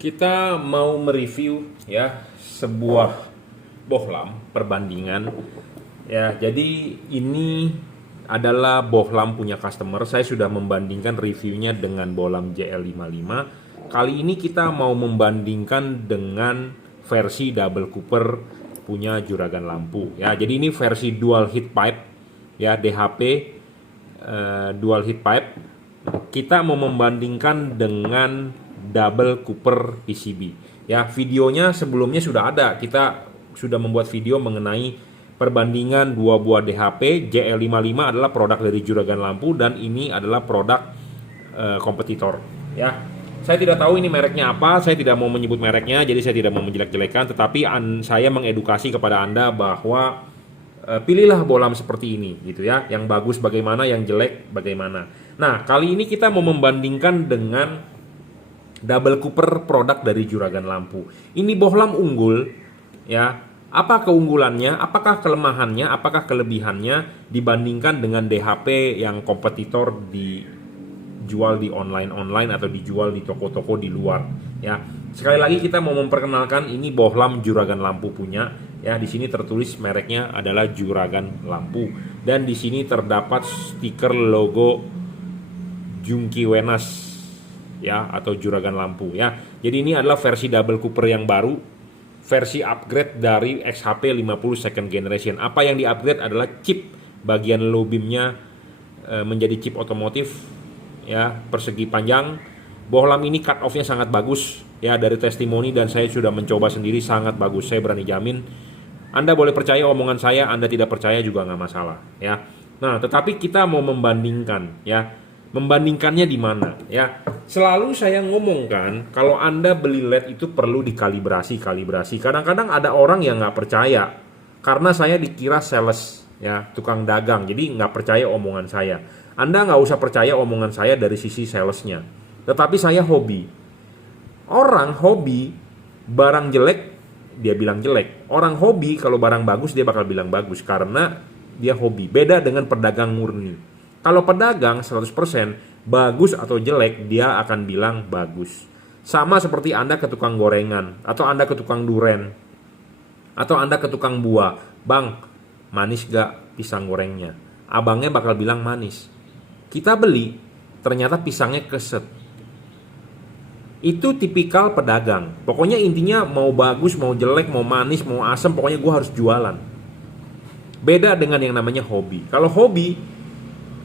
Kita mau mereview ya sebuah bohlam perbandingan ya. Jadi ini adalah bohlam punya customer. Saya sudah membandingkan reviewnya dengan bohlam JL55. Kali ini kita mau membandingkan dengan versi double cooper punya juragan lampu ya. Jadi ini versi dual heat pipe ya, DHP dual heat pipe. Kita mau membandingkan dengan double cooper PCB ya. Videonya sebelumnya sudah ada, kita sudah membuat video mengenai perbandingan dua buah DHP. JL55 adalah produk dari juragan lampu dan ini adalah produk kompetitor ya. Saya tidak tahu ini mereknya apa, saya tidak mau menyebut mereknya, jadi saya tidak mau menjelek-jelekan, tetapi saya mengedukasi kepada Anda bahwa pilihlah bohlam seperti ini gitu ya, yang bagus bagaimana, yang jelek bagaimana. Nah, kali ini kita mau membandingkan dengan double cooper produk dari juragan lampu. Ini bohlam unggul ya. Apa keunggulannya, apakah kelemahannya, apakah kelebihannya dibandingkan dengan DHP yang kompetitor dijual di online atau dijual di toko-toko di luar ya. Sekali lagi kita mau memperkenalkan ini bohlam juragan lampu punya ya. Di sini tertulis mereknya adalah juragan lampu dan di sini terdapat stiker logo Jungki Wenas ya, atau juragan lampu ya. Jadi ini adalah versi double cooper yang baru, versi upgrade dari XHP 50 second generation. Apa yang di-upgrade adalah chip bagian low beamnya menjadi chip otomotif ya, persegi panjang. Bohlam ini cut off-nya sangat bagus ya, dari testimoni dan saya sudah mencoba sendiri, sangat bagus. Saya berani jamin. Anda boleh percaya omongan saya, Anda tidak percaya juga nggak masalah ya. Nah, tetapi kita mau membandingkan ya. Membandingkannya di mana ya? Selalu saya ngomongkan kalau Anda beli LED itu perlu dikalibrasi. Kadang-kadang ada orang yang nggak percaya karena saya dikira sales ya, tukang dagang, jadi nggak percaya omongan saya. Anda nggak usah percaya omongan saya dari sisi salesnya, tetapi saya hobi. Orang hobi barang jelek dia bilang jelek. Orang hobi kalau barang bagus dia bakal bilang bagus karena dia hobi. Beda dengan pedagang murni. Kalau pedagang 100% bagus atau jelek dia akan bilang bagus. Sama seperti Anda ke tukang gorengan, atau Anda ke tukang duren, atau Anda ke tukang buah. Bang, manis gak pisang gorengnya? Abangnya bakal bilang manis. Kita beli, ternyata pisangnya keset. Itu tipikal pedagang. Pokoknya intinya mau bagus, mau jelek, mau manis, mau asam, pokoknya gue harus jualan. Beda dengan yang namanya hobi. Kalau hobi,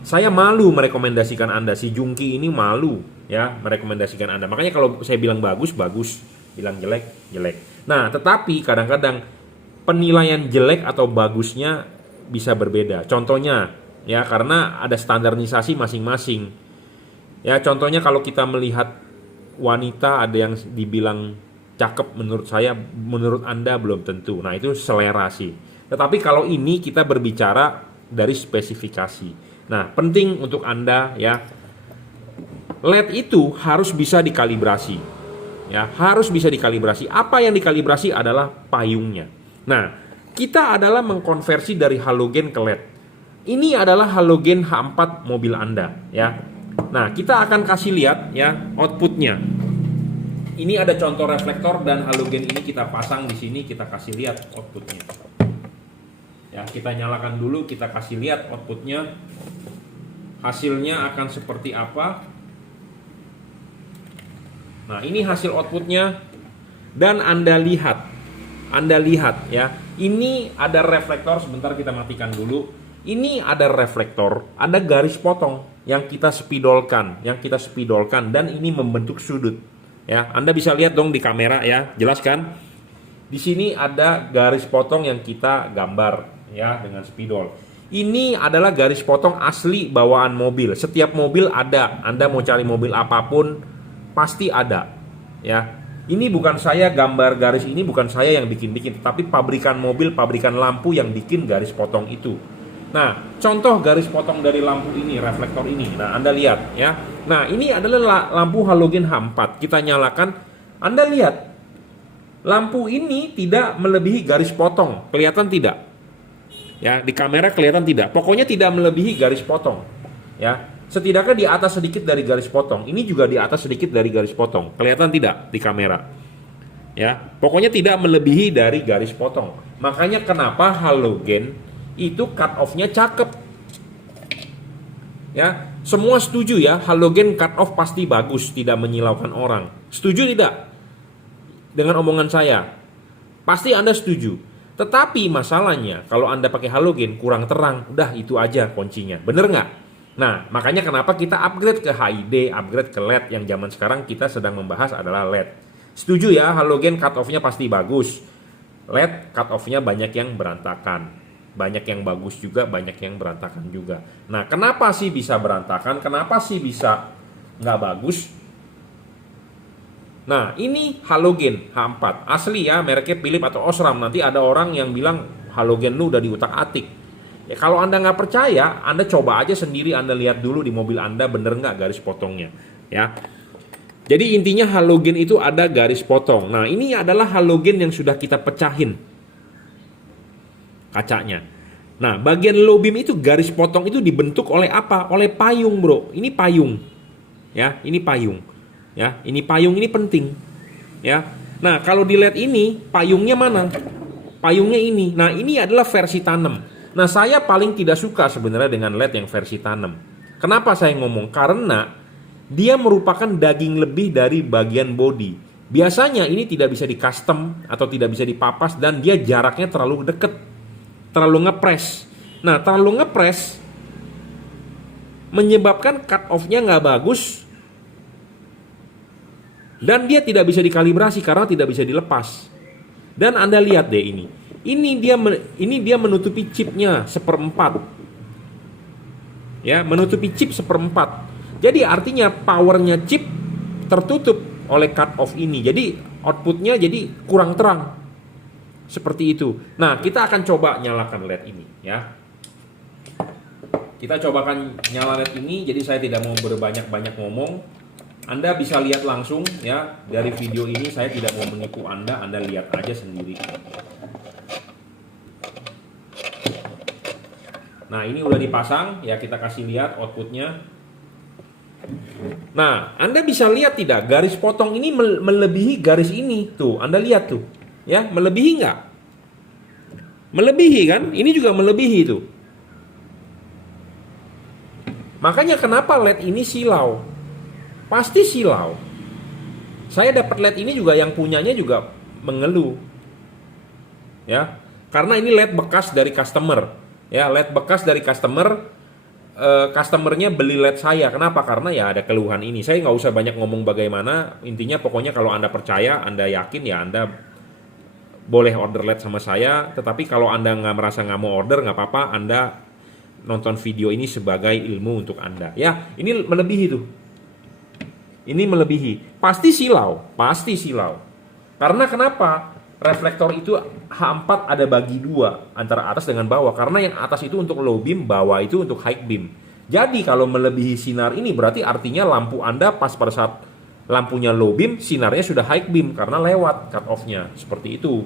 saya malu merekomendasikan Anda. Si Jungki ini malu ya merekomendasikan Anda. Makanya kalau saya bilang bagus, bagus. Bilang jelek, jelek. Nah, tetapi kadang-kadang penilaian jelek atau bagusnya bisa berbeda. Contohnya ya, karena ada standarisasi masing-masing. Ya, contohnya kalau kita melihat wanita, ada yang dibilang cakep menurut saya, menurut Anda belum tentu. Nah, itu selera sih. Tetapi kalau ini kita berbicara dari spesifikasi. Nah, penting untuk Anda ya, LED itu harus bisa dikalibrasi ya, harus bisa dikalibrasi. Apa yang dikalibrasi adalah payungnya. Nah, kita adalah mengkonversi dari halogen ke LED. Ini adalah halogen H4 mobil Anda ya. Nah, kita akan kasih lihat ya outputnya. Ini ada contoh reflektor dan halogen ini kita pasang di sini, kita kasih lihat outputnya. Ya, kita nyalakan dulu, kita kasih lihat outputnya. Hasilnya akan seperti apa? Nah, ini hasil outputnya. Dan Anda lihat ya. Ini ada reflektor, sebentar kita matikan dulu. Ini ada reflektor, ada garis potong yang kita spidolkan, dan ini membentuk sudut. Ya, Anda bisa lihat dong di kamera ya, jelas kan? Di sini ada garis potong yang kita gambar ya dengan spidol. Ini adalah garis potong asli bawaan mobil. Setiap mobil ada. Anda mau cari mobil apapun pasti ada. Ya. Ini bukan saya gambar garis ini, bukan saya yang bikin-bikin, tapi pabrikan mobil, pabrikan lampu yang bikin garis potong itu. Nah, contoh garis potong dari lampu ini, reflektor ini. Nah, Anda lihat ya. Nah, ini adalah lampu halogen H4. Kita nyalakan. Anda lihat. Lampu ini tidak melebihi garis potong. Kelihatan tidak? Ya, di kamera kelihatan tidak. Pokoknya tidak melebihi garis potong. Ya. setidaknya di atas sedikit dari garis potong. Ini juga di atas sedikit dari garis potong. Kelihatan tidak di kamera? Ya, pokoknya tidak melebihi dari garis potong. Makanya kenapa halogen itu cut off-nya cakep. Ya, semua setuju ya, halogen cut off pasti bagus, tidak menyilaukan orang. Setuju tidak dengan omongan saya? Pasti Anda setuju. Tetapi masalahnya kalau Anda pakai halogen kurang terang, udah itu aja kuncinya. Bener nggak? Nah, makanya kenapa kita upgrade ke HID, upgrade ke LED. Yang zaman sekarang kita sedang membahas adalah LED. Setuju ya, halogen cut off-nya pasti bagus. LED cut off-nya banyak yang berantakan. Banyak yang bagus juga, banyak yang berantakan juga. Nah, kenapa sih bisa berantakan? Kenapa sih bisa nggak bagus? Nah, ini halogen H4. Asli ya, mereknya Philips atau Osram. Nanti ada orang yang bilang halogen lu udah diutak-atik. Ya, kalau Anda nggak percaya, Anda coba aja sendiri, Anda lihat dulu di mobil Anda bener nggak garis potongnya. Ya. Jadi intinya halogen itu ada garis potong. Nah, ini adalah halogen yang sudah kita pecahin kacanya. Nah, bagian low beam itu garis potong itu dibentuk oleh apa? Oleh payung, bro. Ini payung. Ya, ini payung. Ya, ini payung, ini penting. Ya. Nah, kalau dilihat ini, payungnya mana? Payungnya ini. Nah, ini adalah versi tanam. Nah, saya paling tidak suka sebenarnya dengan LED yang versi tanam. Kenapa saya ngomong? Karena dia merupakan daging lebih dari bagian body. Biasanya ini tidak bisa di custom atau tidak bisa dipapas dan dia jaraknya terlalu dekat, terlalu ngepres. Nah, terlalu ngepres menyebabkan cut off-nya nggak bagus dan dia tidak bisa dikalibrasi karena tidak bisa dilepas. Dan Anda lihat deh ini. Ini dia menutupi chipnya 1/4. Ya, menutupi chip 1/4. Jadi artinya powernya chip tertutup oleh cut off ini. Jadi outputnya jadi kurang terang. Seperti itu. Nah, kita akan coba nyalakan LED ini ya. Kita cobakan nyala LED ini. Jadi saya tidak mau berbanyak-banyak ngomong. Anda bisa lihat langsung ya dari video ini. Saya tidak mau menipu Anda. Anda lihat aja sendiri. Nah, ini udah dipasang ya, kita kasih lihat outputnya. Nah, Anda bisa lihat tidak garis potong ini melebihi garis ini tuh. Anda lihat tuh ya, melebihi nggak? Melebihi kan? Ini juga melebihi tuh. Makanya kenapa LED ini silau? Pasti silau. Saya dapat LED ini juga yang punyanya juga mengeluh. Ya, karena ini LED bekas dari customer. Ya, LED bekas dari customer. Customernya beli LED saya. Kenapa? Karena ya ada keluhan ini. Saya nggak usah banyak ngomong bagaimana. Intinya pokoknya kalau Anda percaya, Anda yakin ya Anda boleh order LED sama saya. Tetapi kalau Anda merasa nggak mau order, nggak apa-apa. Anda nonton video ini sebagai ilmu untuk Anda. Ya, ini melebihi tuh. Ini melebihi. Pasti silau. Pasti silau. Karena kenapa? Reflektor itu H4 ada bagi dua antara atas dengan bawah. Karena yang atas itu untuk low beam, bawah itu untuk high beam. Jadi kalau melebihi sinar ini berarti artinya lampu Anda pas pada saat lampunya low beam, sinarnya sudah high beam karena lewat cut off-nya. Seperti itu.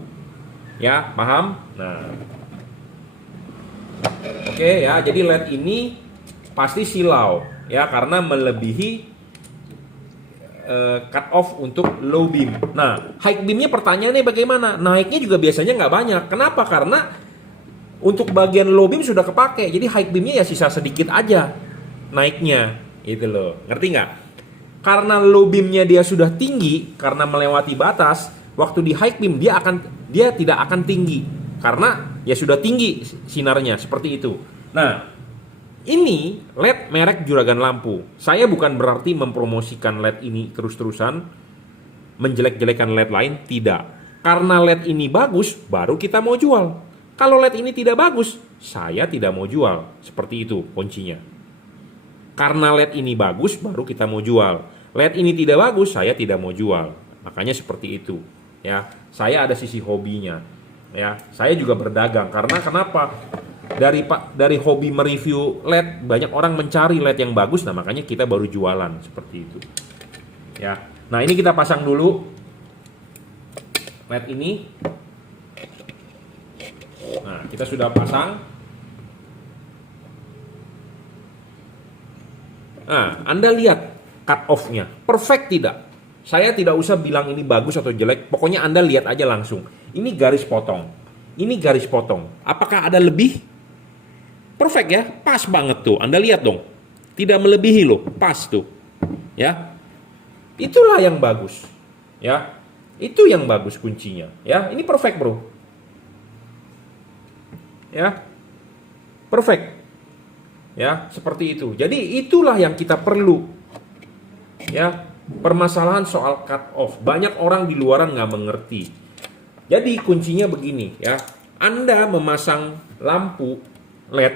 Ya, paham? Nah. Oke ya, jadi LED ini pasti silau ya karena melebihi cut off untuk low beam. Nah, high beamnya pertanyaannya bagaimana? Naiknya juga biasanya nggak banyak. Kenapa? Karena untuk bagian low beam sudah kepake. Jadi high beamnya ya sisa sedikit aja naiknya. Gitu loh. Ngerti nggak? Karena low beamnya dia sudah tinggi karena melewati batas. Waktu di high beam dia tidak akan tinggi karena ya sudah tinggi sinarnya seperti itu. Nah, ini LED merek Juragan Lampu. Saya bukan berarti mempromosikan LED ini terus-terusan, menjelek-jelekan LED lain, tidak. Karena LED ini bagus, baru kita mau jual. Kalau LED ini tidak bagus, saya tidak mau jual. Seperti itu kuncinya. Karena LED ini bagus, baru kita mau jual. LED ini tidak bagus, saya tidak mau jual. Makanya seperti itu. Ya, saya ada sisi hobinya. Ya, saya juga berdagang. Karena kenapa? Dari hobi mereview LED, banyak orang mencari LED yang bagus, nah makanya kita baru jualan seperti itu. Ya, nah ini kita pasang dulu LED ini. Nah, kita sudah pasang. Nah, Anda lihat cut off-nya, perfect tidak? Saya tidak usah bilang ini bagus atau jelek, pokoknya Anda lihat aja langsung. Ini garis potong, ini garis potong. Apakah ada lebih? Perfect ya, pas banget tuh. Anda lihat dong, tidak melebihi loh, pas tuh. Ya, itulah yang bagus. Ya, itu yang bagus kuncinya. Ya, ini perfect bro. Ya, perfect. Ya, seperti itu. Jadi itulah yang kita perlu. Ya, permasalahan soal cut off. Banyak orang di luaran nggak mengerti. Jadi kuncinya begini ya. Anda memasang lampu LED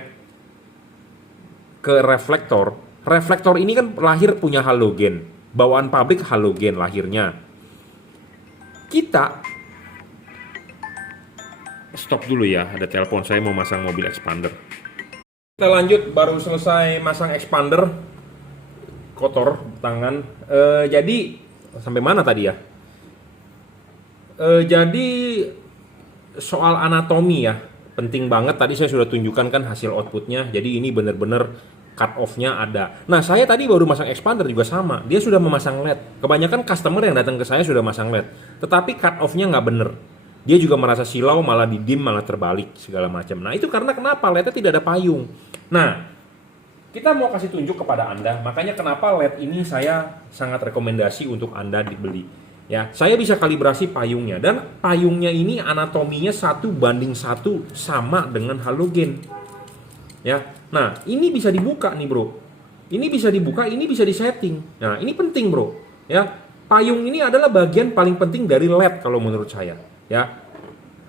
ke reflektor. Reflektor ini kan lahir punya halogen. Bawaan pabrik halogen lahirnya. Kita stop dulu ya, ada telepon, saya mau masang mobil expander. Kita lanjut, baru selesai masang expander. Kotor tangan. Jadi sampai mana tadi ya? Jadi soal anatomi ya, penting banget. Tadi saya sudah tunjukkan kan hasil outputnya. Jadi ini benar-benar cut off-nya ada. Nah, saya tadi baru masang expander juga sama. Dia sudah memasang LED. Kebanyakan customer yang datang ke saya sudah masang LED. Tetapi cut off-nya nggak bener. Dia juga merasa silau, malah didim, malah terbalik, segala macam. Nah, itu karena kenapa? LED-nya tidak ada payung. Nah, kita mau kasih tunjuk kepada Anda. Makanya kenapa LED ini saya sangat rekomendasi untuk Anda dibeli. Ya, saya bisa kalibrasi payungnya. Dan payungnya ini anatominya 1:1 sama dengan halogen. Ya, nah ini bisa dibuka nih bro. Ini bisa dibuka, ini bisa disetting. Nah ini penting bro. Ya, payung ini adalah bagian paling penting dari LED kalau menurut saya. Ya,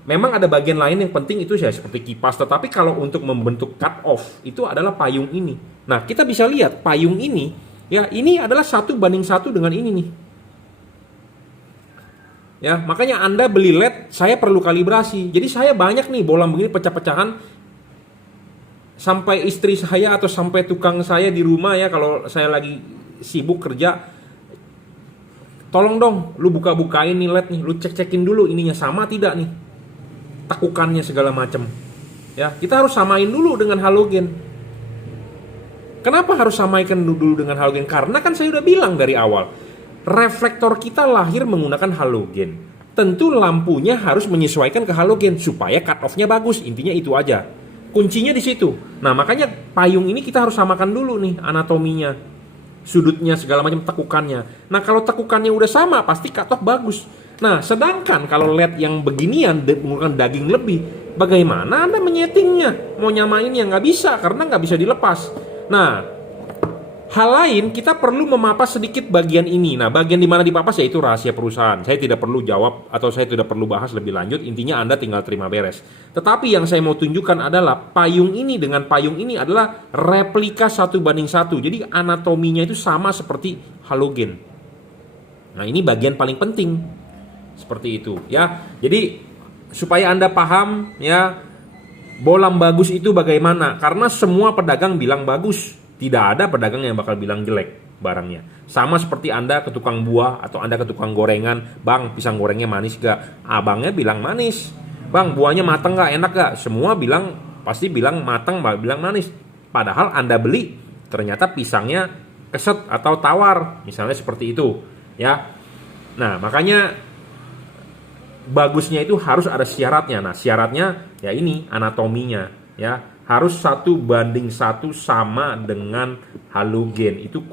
memang ada bagian lain yang penting itu ya seperti kipas. Tetapi kalau untuk membentuk cut off itu adalah payung ini. Nah kita bisa lihat payung ini. Ya, ini adalah 1:1 dengan ini nih. Ya, makanya Anda beli LED, saya perlu kalibrasi. Jadi saya banyak nih bolam begini pecah-pecahan. Sampai istri saya atau sampai tukang saya di rumah ya, kalau saya lagi sibuk kerja, tolong dong lu buka-bukain nih LED nih, lu cek-cekin dulu ininya sama tidak nih, tekukannya segala macam. Ya, kita harus samain dulu dengan halogen. Kenapa harus samakan dulu dengan halogen? Karena kan saya udah bilang dari awal, reflektor kita lahir menggunakan halogen. Tentu lampunya harus menyesuaikan ke halogen supaya cut off-nya bagus. Intinya itu aja. Kuncinya di situ. Nah, makanya payung ini kita harus samakan dulu nih anatominya, sudutnya segala macam, tekukannya. Nah, kalau tekukannya udah sama, pasti cut off bagus. Nah, sedangkan kalau LED yang beginian menggunakan daging lebih, bagaimana Anda menyetingnya? Mau nyamain ya nggak bisa, karena nggak bisa dilepas. Nah, hal lain kita perlu memapas sedikit bagian ini. Nah, bagian di mana dipapas yaitu rahasia perusahaan. Saya tidak perlu jawab atau saya tidak perlu bahas lebih lanjut. Intinya Anda tinggal terima beres. Tetapi yang saya mau tunjukkan adalah payung ini dengan payung ini adalah replika 1:1. Jadi anatominya itu sama seperti halogen. Nah, ini bagian paling penting. Seperti itu ya. Jadi supaya Anda paham ya, bolam bagus itu bagaimana? Karena semua pedagang bilang bagus. Tidak ada pedagang yang bakal bilang jelek barangnya. Sama seperti Anda ke tukang buah atau Anda ke tukang gorengan, "Bang, pisang gorengnya manis gak?" Abangnya bilang manis. "Bang, buahnya mateng gak? Enak gak?" Semua bilang, pasti bilang mateng, bilang manis. Padahal Anda beli, ternyata pisangnya keset atau tawar. Misalnya seperti itu. Ya. Nah, makanya bagusnya itu harus ada syaratnya. Nah, syaratnya ya ini anatominya. Ya, harus 1:1 sama dengan halogen. Itu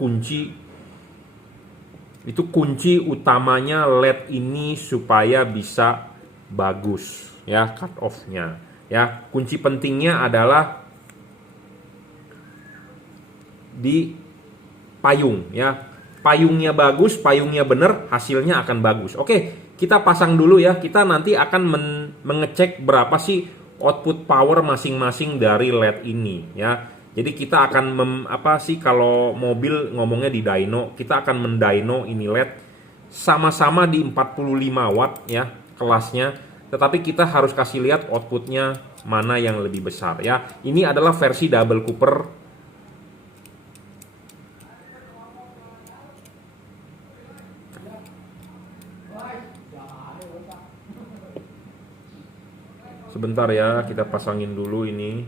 kunci utamanya LED ini supaya bisa bagus ya cut off-nya. Ya, kunci pentingnya adalah di payung ya. Payungnya bagus, payungnya benar, hasilnya akan bagus. Oke, kita pasang dulu ya. Kita nanti akan mengecek berapa sih output power masing-masing dari LED ini ya. Jadi kita akan kalau mobil ngomongnya di dyno, kita akan mendyno ini LED sama-sama di 45 watt ya kelasnya. Tetapi kita harus kasih lihat outputnya mana yang lebih besar ya. Ini adalah versi double cooper. Sebentar ya, kita pasangin dulu ini.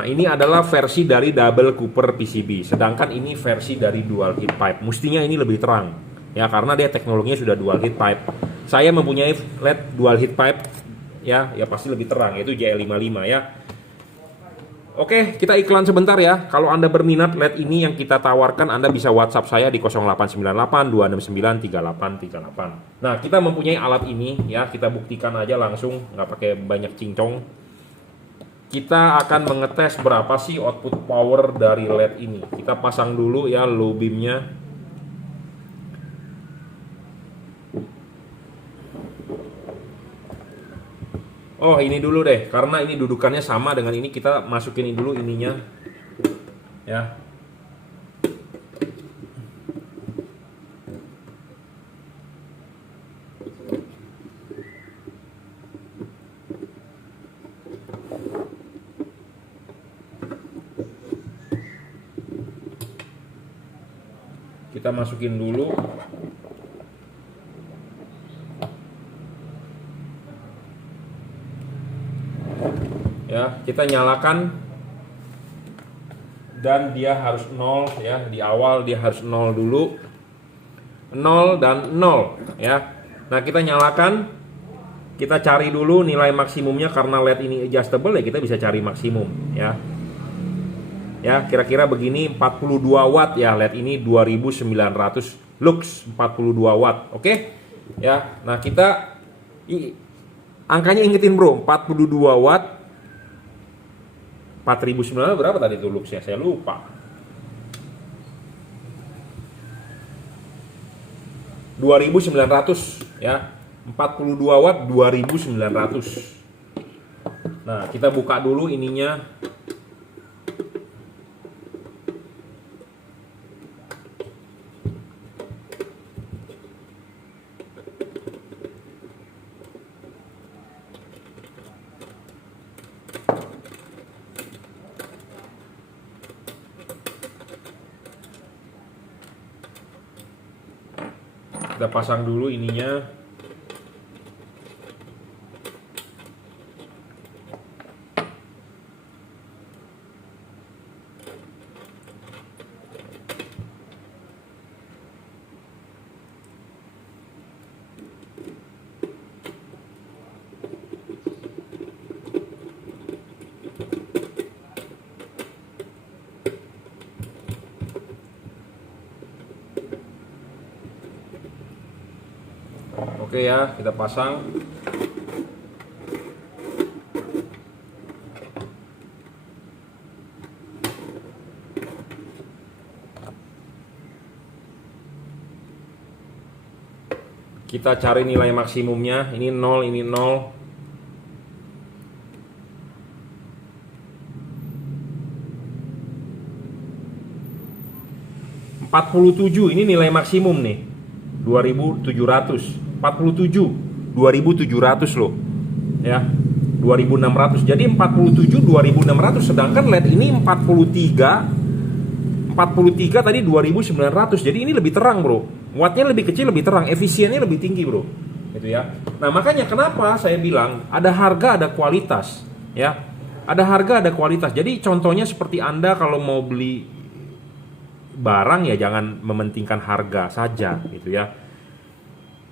Nah, ini adalah versi dari double Cooper PCB, sedangkan ini versi dari dual heat pipe. Mestinya ini lebih terang, ya karena dia teknologinya sudah dual heat pipe. Saya mempunyai LED dual heat pipe, ya pasti lebih terang, yaitu JL55 ya. Oke, kita iklan sebentar ya. Kalau Anda berminat LED ini yang kita tawarkan, Anda bisa WhatsApp saya di 0898 269 3838. Nah, kita mempunyai alat ini ya, kita buktikan aja langsung, nggak pakai banyak cincong. Kita akan mengetes berapa sih output power dari LED ini. Kita pasang dulu ya low beamnya. Oh, ini dulu deh, karena ini dudukannya sama dengan ini, kita masukin ini dulu ininya. Ya. Kita masukin dulu. Ya, kita nyalakan dan dia harus 0 ya. Di awal dia harus 0 dulu. 0 dan 0 ya. Nah, kita nyalakan. Kita cari dulu nilai maksimumnya, karena LED ini adjustable ya, kita bisa cari maksimum ya. Ya, kira-kira begini 42 watt ya, LED ini 2900 lux 42 watt. Oke? Ya. Nah, kita angkanya ingetin, Bro, 42 watt. 4900 berapa tadi tuh luxnya? Saya lupa. 2900 ya. 42 watt 2900. Nah, kita buka dulu ininya. Kita pasang dulu ininya. Oke ya, kita pasang. Kita cari nilai maksimumnya. Ini 0, ini 0. ...47, ini nilai maksimum nih. 2700. 47 2700 loh ya, 2600. Jadi 47 2600, sedangkan LED ini 43 tadi 2900. Jadi ini lebih terang, Bro. Wattnya lebih kecil, lebih terang, efisiennya lebih tinggi, Bro. Gitu ya. Nah, makanya kenapa saya bilang ada harga ada kualitas ya. Ada harga ada kualitas. Jadi contohnya seperti Anda kalau mau beli barang ya jangan mementingkan harga saja gitu ya.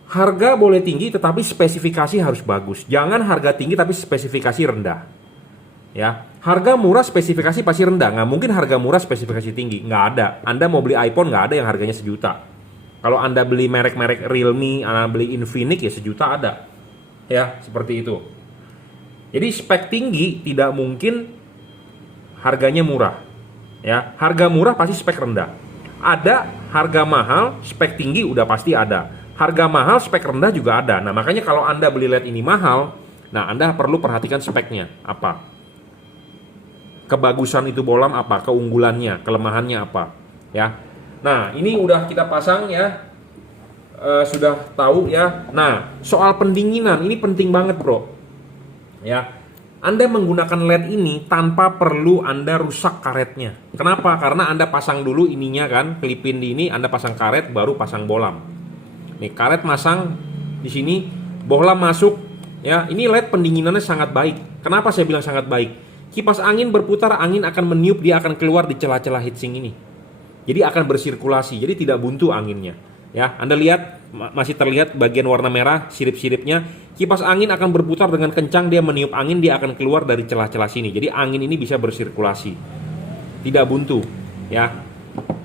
Harga boleh tinggi tetapi spesifikasi harus bagus. Jangan harga tinggi tapi spesifikasi rendah. Ya, harga murah spesifikasi pasti rendah. Nggak mungkin harga murah spesifikasi tinggi. Nggak ada. Anda mau beli iPhone nggak ada yang harganya 1 juta. Kalau Anda beli merek-merek Realme, Anda beli Infinix ya 1 juta ada. Ya, seperti itu. Jadi spek tinggi tidak mungkin harganya murah. Ya, harga murah pasti spek rendah. Ada harga mahal, spek tinggi udah pasti ada. Harga mahal, spek rendah juga ada. Nah, makanya kalau Anda beli LED ini mahal, nah Anda perlu perhatikan speknya apa. Kebagusan itu bohlam apa, keunggulannya, kelemahannya apa, ya. Nah, ini udah kita pasang ya. Sudah tahu ya. Nah, soal pendinginan ini penting banget, Bro. Ya. Anda menggunakan LED ini tanpa perlu Anda rusak karetnya. Kenapa? Karena Anda pasang dulu ininya kan, Filipin di ini, Anda pasang karet baru pasang bohlam. Nih, karet masang di sini, bohlam masuk ya. Ini LED pendinginannya sangat baik. Kenapa saya bilang sangat baik? kipas angin berputar, angin akan meniup, dia akan keluar di celah-celah heatsink ini. Jadi akan bersirkulasi, jadi tidak buntu anginnya. Ya, Anda lihat masih terlihat bagian warna merah sirip-siripnya. Kipas angin akan berputar dengan kencang, dia meniup angin, dia akan keluar dari celah-celah sini. Jadi angin ini bisa bersirkulasi, tidak buntu. Ya.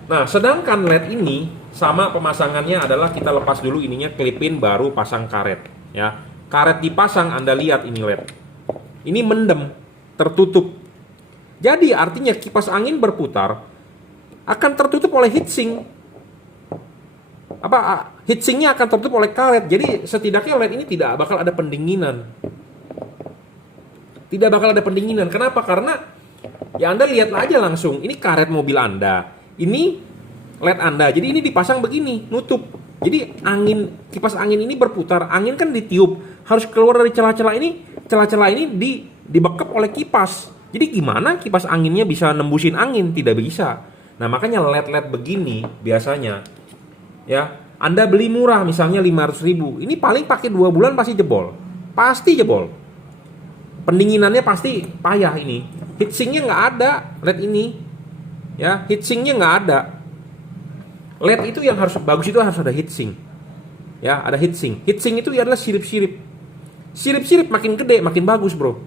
Nah, sedangkan LED ini sama pemasangannya adalah kita lepas dulu ininya, klipin, baru pasang karet. Ya, karet dipasang, Anda lihat ini LED. Ini mendem, tertutup. Jadi artinya kipas angin berputar akan tertutup oleh heatsink. Heatsinknya akan tertutup oleh karet. Jadi setidaknya LED ini tidak bakal ada pendinginan. Tidak bakal ada pendinginan. Kenapa? Karena ya Anda lihat aja langsung. Ini karet mobil Anda. Ini LED Anda. Jadi ini dipasang begini, nutup. Jadi kipas angin ini berputar. Angin kan ditiup, harus keluar dari celah-celah ini. Celah-celah ini dibekap oleh kipas. Jadi gimana kipas anginnya bisa nembusin angin? Tidak bisa. Nah, makanya LED-LED begini biasanya ya, Anda beli murah misalnya 500.000. Ini paling pakai 2 bulan pasti jebol. Pasti jebol. Pendinginannya pasti payah ini. Heatsinknya nggak ada LED ini. Ya, heatsinknya nggak ada. LED itu yang harus bagus itu harus ada heatsink. Ya, ada heatsink. Heatsink itu adalah sirip-sirip. Sirip-sirip makin gede makin bagus, bro.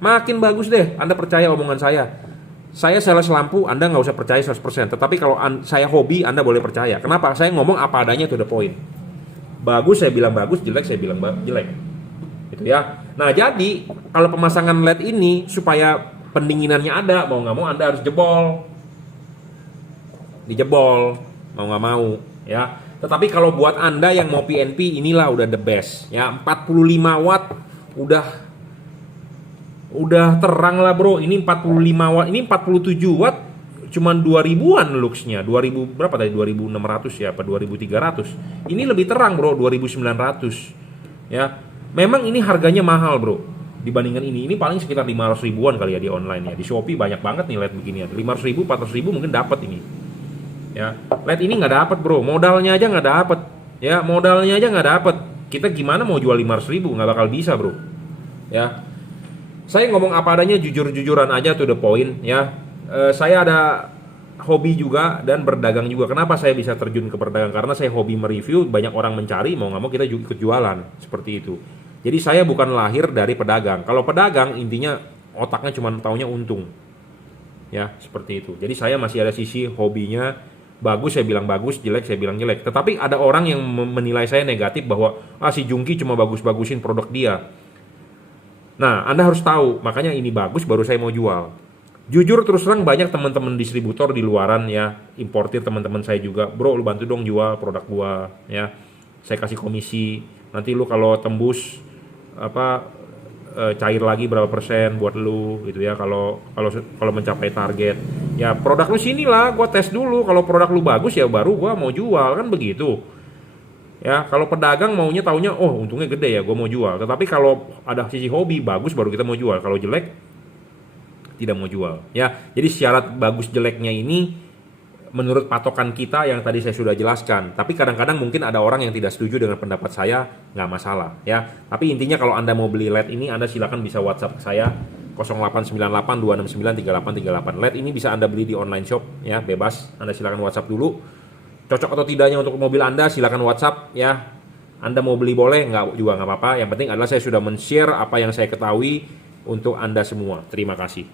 Makin bagus deh. Anda percaya omongan saya. Saya sales lampu, Anda nggak usah percaya 100%. Tetapi kalau saya hobi, Anda boleh percaya. Kenapa? Saya ngomong apa adanya, itu the point. Bagus, saya bilang bagus. Jelek, saya bilang jelek. Gitu ya. Nah, jadi kalau pemasangan LED ini supaya pendinginannya ada, mau nggak mau Anda harus jebol. Dijebol, mau nggak mau. Ya. Tetapi kalau buat Anda yang mau PNP, inilah udah the best. Ya, 45 watt udah terang lah, bro. Ini 45 watt, ini 47 watt cuman 2000-an luxnya. 2000 berapa tadi? 2600 ya apa 2300. Ini lebih terang, bro, 2900. Ya. Memang ini harganya mahal, bro. Dibandingkan ini paling sekitar 500 ribuan kali ya di online ya. Di Shopee banyak banget nih LED beginian. 500 ribu, 400 ribu mungkin dapat ini. Ya. LED ini nggak dapat, bro. Modalnya aja nggak dapat. Ya, modalnya aja nggak dapat. Kita gimana mau jual 500 ribu? Nggak bakal bisa, bro. Ya. Saya ngomong apa adanya, jujur-jujuran aja, to the point ya. Saya ada hobi juga dan berdagang juga. Kenapa saya bisa terjun ke berdagang? Karena saya hobi mereview, banyak orang mencari, mau nggak mau kita juga ikut jualan, seperti itu. Jadi saya bukan lahir dari pedagang. Kalau pedagang intinya otaknya cuma taunya untung. Ya, seperti itu. Jadi saya masih ada sisi hobinya, bagus saya bilang bagus, jelek saya bilang jelek. Tetapi ada orang yang menilai saya negatif bahwa si Jungki cuma bagus-bagusin produk dia. Nah, Anda harus tahu, makanya ini bagus baru saya mau jual. Jujur terus terang banyak teman-teman distributor di luaran ya, importir teman-teman saya juga, bro lu bantu dong jual produk gua ya. Saya kasih komisi. Nanti lu kalau tembus cair lagi berapa persen buat lu gitu ya, kalau mencapai target. Ya produk lu sini lah, gua tes dulu. Kalau produk lu bagus ya baru gua mau jual, kan begitu. Ya, kalau pedagang maunya taunya, oh untungnya gede ya, gue mau jual. Tetapi kalau ada sisi hobi, bagus baru kita mau jual. Kalau jelek, tidak mau jual. Ya, jadi syarat bagus jeleknya ini menurut patokan kita yang tadi saya sudah jelaskan. Tapi kadang-kadang mungkin ada orang yang tidak setuju dengan pendapat saya, nggak masalah. Ya, tapi intinya kalau Anda mau beli LED ini, Anda silakan bisa WhatsApp ke saya 0898 269 3838. LED ini bisa Anda beli di online shop, ya bebas. Anda silakan WhatsApp dulu. Cocok atau tidaknya untuk mobil Anda, silakan WhatsApp ya. Anda mau beli boleh, nggak apa-apa. Yang penting adalah saya sudah men-share apa yang saya ketahui untuk Anda semua. Terima kasih.